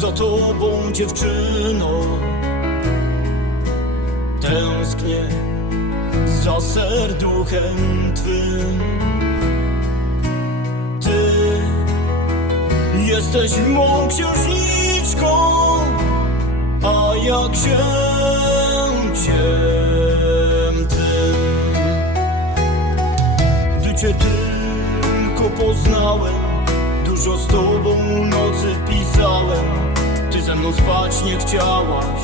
za tobą dziewczyno Tęsknię za serduchem twym. Ty jesteś mą księżniczką A ja księciem tym Gdy cię tylko poznałem Dużo z tobą nocy spać nie chciałaś.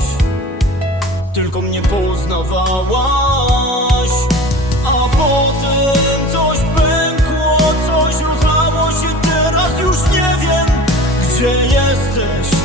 Tylko mnie poznawałaś. A potem coś pękło Coś rozlało się Teraz już nie wiem Gdzie jesteś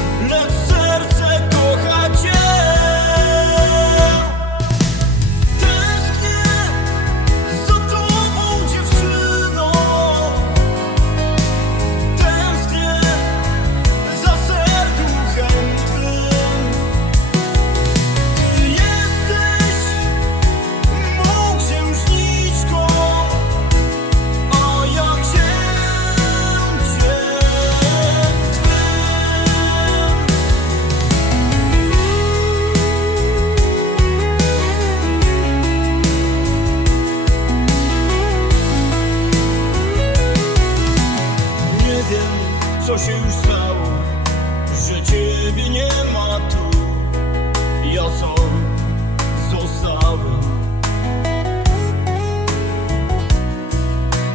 wiem, co się już stało Że ciebie nie ma tu. Ja sam zostałem.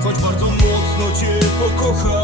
Choć bardzo mocno cię pokochałem